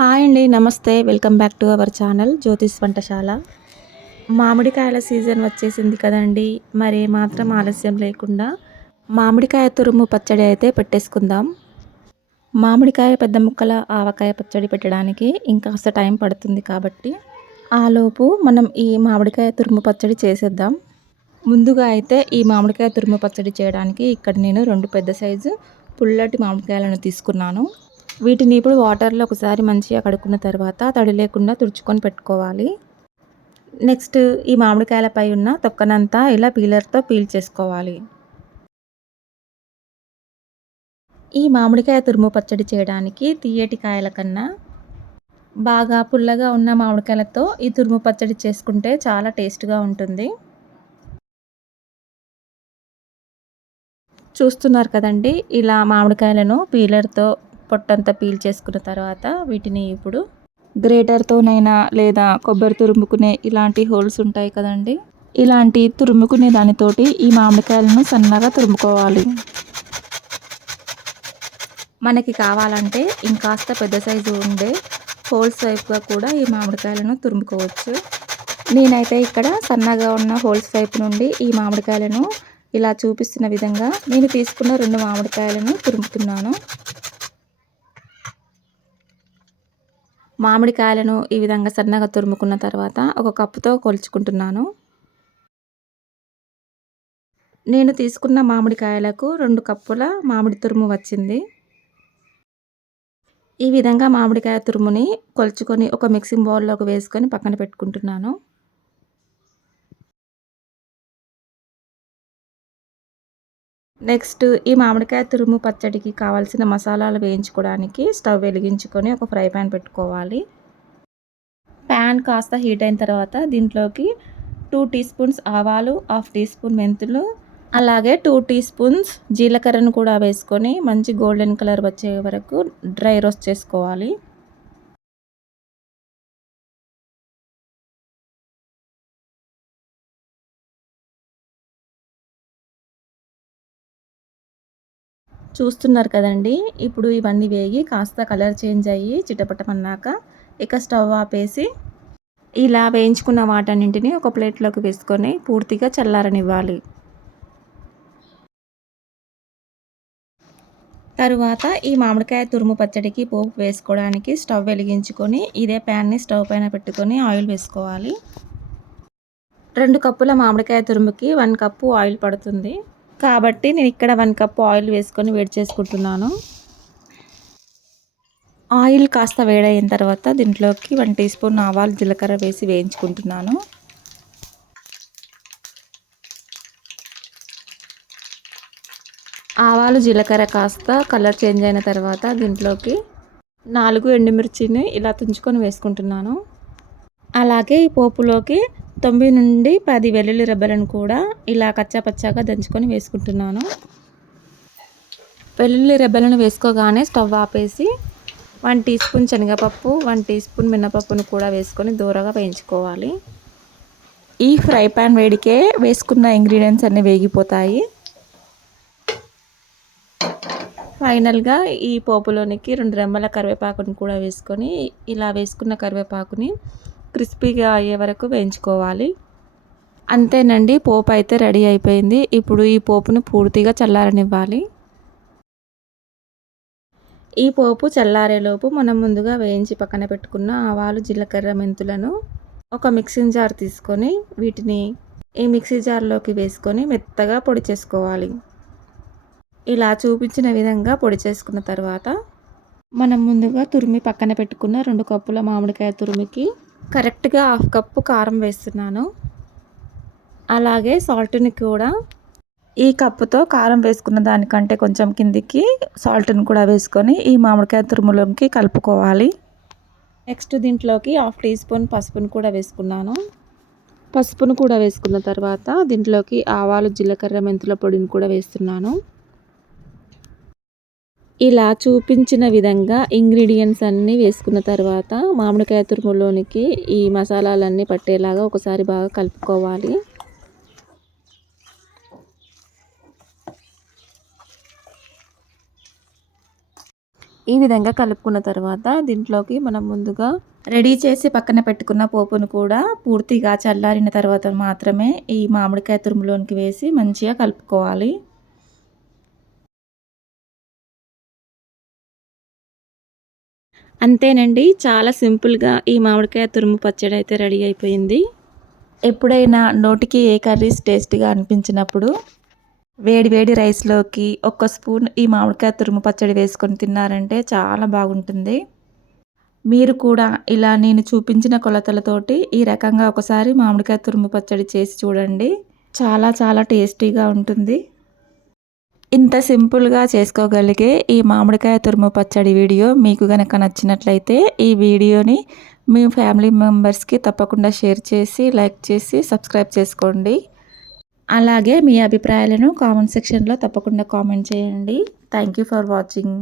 Hi అండి. నమస్తే. Welcome back to our channel Jyothish వంటశాల. మామిడికాయల season వచ్చేసింది కదండీ! మరి మాత్రం ఆలస్యం లేకుండా మామిడికాయ తురుము పచ్చడి అయితే పెట్టేసుకుందాం. మామిడికాయ పెద్ద ముక్కల ఆవకాయ పచ్చడి పెట్టడానికి ఇంకాస్త టైం పడుతుంది కాబట్టి ఆలోపు మనం ఈ మామిడికాయ తురుము పచ్చడి చేసేద్దాం. ముందుగా అయితే ఈ మామిడికాయ తురుము పచ్చడి చేయడానికి ఇక్కడ నేను 2 పెద్ద సైజు పుల్లటి మామిడికాయలను తీసుకున్నాను. వీటిని ఇప్పుడు వాటర్లో ఒకసారి మంచిగా కడుక్కున్న తర్వాత తడి లేకుండా తుడుచుకొని పెట్టుకోవాలి. నెక్స్ట్ ఈ మామిడికాయలపై ఉన్న తొక్కనంతా ఇలా పీలర్తో పీల్ చేసుకోవాలి. ఈ మామిడికాయ తురుము పచ్చడి చేయడానికి తియ్యటి కాయల కన్నా బాగా పుల్లగా ఉన్న మామిడికాయలతో ఈ తురుము పచ్చడి చేసుకుంటే చాలా టేస్ట్గా ఉంటుంది. చూస్తున్నారు కదండి, ఇలా మామిడికాయలను పీలర్తో పొట్టంతా పీల్ చేసుకున్న తర్వాత వీటిని ఇప్పుడు గ్రేటర్తోనైనా లేదా కొబ్బరి తురుముకునే ఇలాంటి హోల్స్ ఉంటాయి కదండి, ఇలాంటి తురుముకునే దానితోటి ఈ మామిడికాయలను సన్నగా తురుముకోవాలి. మనకి కావాలంటే ఇంకాస్త పెద్ద సైజు ఉండే హోల్స్ వైపుగా కూడా ఈ మామిడికాయలను తురుముకోవచ్చు. నేనైతే ఇక్కడ సన్నగా ఉన్న హోల్స్ వైపు నుండి ఈ మామిడికాయలను ఇలా చూపిస్తున్న విధంగా నేను తీసుకున్న 2 మామిడికాయలను తురుముతున్నాను. మామిడికాయలను ఈ విధంగా సన్నగా తురుముకున్న తర్వాత ఒక కప్పుతో కొలుచుకుంటున్నాను. నేను తీసుకున్న మామిడికాయలకు 2 కప్పుల మామిడి తురుము వచ్చింది. ఈ విధంగా మామిడికాయ తురుముని కొలుచుకొని ఒక మిక్సింగ్ బౌల్లోకి వేసుకొని పక్కన పెట్టుకుంటున్నాను. నెక్స్ట్ ఈ మామిడికాయ తురుము పచ్చడికి కావాల్సిన మసాలాలు వేయించుకోవడానికి స్టవ్ వెలిగించుకొని ఒక ఫ్రై ప్యాన్ పెట్టుకోవాలి. ప్యాన్ కాస్త హీట్ అయిన తర్వాత దీంట్లోకి 2 టీ స్పూన్స్ ఆవాలు, 1/2 టీ స్పూన్ మెంతులు, అలాగే 2 టీ స్పూన్స్ జీలకర్రను కూడా వేసుకొని మంచి గోల్డెన్ కలర్ వచ్చే వరకు డ్రై రోస్ట్ చేసుకోవాలి. చూస్తున్నారు కదండి, ఇప్పుడు ఇవన్నీ వేగి కాస్త కలర్ చేంజ్ అయ్యి చిటపటమన్నాక ఇక స్టవ్ ఆపేసి ఇలా వేయించుకున్న వాటన్నింటిని ఒక ప్లేట్లోకి వేసుకొని పూర్తిగా చల్లారనివ్వాలి. తరువాత ఈ మామిడికాయ తురుము పచ్చడికి పోపు వేసుకోవడానికి స్టవ్ వెలిగించుకొని ఇదే ప్యాన్ని స్టవ్ పైన పెట్టుకొని ఆయిల్ వేసుకోవాలి. 2 కప్పుల మామిడికాయ తురుముకి 1 కప్పు ఆయిల్ పడుతుంది కాబట్టి నేను ఇక్కడ 1 కప్పు ఆయిల్ వేసుకొని వేడి చేసుకుంటున్నాను. ఆయిల్ కాస్త వేడైన తర్వాత దీంట్లోకి 1 టీ స్పూన్ ఆవాలు, జీలకర్ర వేసి వేయించుకుంటున్నాను. ఆవాలు, జీలకర్ర కాస్త కలర్ చేంజ్ అయిన తర్వాత దీంట్లోకి 4 ఎండుమిర్చిని ఇలా తుంచుకొని వేసుకుంటున్నాను. అలాగే ఈ పోపులోకి 9 నుండి 10 వెల్లుల్లి రెబ్బలను కూడా ఇలా కచ్చాపచ్చాగా దంచుకొని వేసుకుంటున్నాను. వెల్లుల్లి రెబ్బలను వేసుకోగానే స్టవ్ ఆపేసి 1 టీ స్పూన్ శనగపప్పు, 1 టీ స్పూన్ మినపప్పును కూడా వేసుకొని దూరగా వేయించుకోవాలి. ఈ ఫ్రై ప్యాన్ వేడికే వేసుకున్న ఇంగ్రీడియంట్స్ అన్నీ వేగిపోతాయి. ఫైనల్గా ఈ పోపులోనికి 2 రెమ్మల కరివేపాకును కూడా వేసుకొని ఇలా వేసుకున్న కరివేపాకుని క్రిస్పీగా అయ్యే వరకు వేయించుకోవాలి. అంతేనండి, పోపు అయితే రెడీ అయిపోయింది. ఇప్పుడు ఈ పోపును పూర్తిగా చల్లారనివ్వాలి. ఈ పోపు చల్లారేలోపు మనం ముందుగా వేయించి పక్కన పెట్టుకున్న ఆవాలు, జీలకర్ర, మెంతులను ఒక మిక్సింగ్ జార్ తీసుకొని వీటిని ఈ మిక్సీ జార్లోకి వేసుకొని మెత్తగా పొడి చేసుకోవాలి. ఇలా చూపించిన విధంగా పొడి చేసుకున్న తర్వాత మనం ముందుగా తురిమి పక్కన పెట్టుకున్న 2 కప్పుల మామిడికాయ తురుమికి కరెక్ట్గా 1/2 కప్పు కారం వేస్తున్నాను. అలాగే సాల్ట్ని కూడా ఈ కప్పుతో కారం వేసుకున్న దానికంటే కొంచెం కిందికి సాల్ట్ని కూడా వేసుకొని ఈ మామిడికాయ తురుములోకి కలుపుకోవాలి. నెక్స్ట్ దీంట్లోకి 1/2 టీ స్పూన్ పసుపును కూడా వేసుకున్నాను. పసుపును కూడా వేసుకున్న తర్వాత దీంట్లోకి ఆవాలు, జీలకర్ర, మెంతుల పొడిని కూడా వేస్తున్నాను. ఇలా చూపించిన విధంగా ఇంగ్రీడియంట్స్ అన్నీ వేసుకున్న తర్వాత మామిడికాయ తురుములోనికి ఈ మసాలాలన్నీ పట్టేలాగా ఒకసారి బాగా కలుపుకోవాలి. ఈ విధంగా కలుపుకున్న తర్వాత దీంట్లోకి మనం ముందుగా రెడీ చేసి పక్కన పెట్టుకున్న పోపును కూడా పూర్తిగా చల్లారిన తర్వాత మాత్రమే ఈ మామిడికాయ తురుములోనికి వేసి మంచిగా కలుపుకోవాలి. అంతేనండి, చాలా సింపుల్గా ఈ మామిడికాయ తురుము పచ్చడి అయితే రెడీ అయిపోయింది. ఎప్పుడైనా నోటికి ఏ కర్రీస్ టేస్ట్గా అనిపించినప్పుడు వేడి వేడి రైస్లోకి ఒక్క స్పూన్ ఈ మామిడికాయ తురుము పచ్చడి వేసుకొని తిన్నారంటే చాలా బాగుంటుంది. మీరు కూడా ఇలా నేను చూపించిన కొలతలతోటి ఈ రకంగా ఒకసారి మామిడికాయ తురుము పచ్చడి చేసి చూడండి. చాలా చాలా టేస్టీగా ఉంటుంది. ఇంత సింపుల్గా చేసుకోగలిగే ఈ మామిడికాయ తురుము పచ్చడి వీడియో మీకు గనక నచ్చినట్లయితే ఈ వీడియోని మీ ఫ్యామిలీ మెంబర్స్కి తప్పకుండా షేర్ చేసి లైక్ చేసి సబ్స్క్రైబ్ చేసుకోండి. అలాగే మీ అభిప్రాయాలను కామెంట్ సెక్షన్లో తప్పకుండా కామెంట్ చేయండి. Thank you for watching.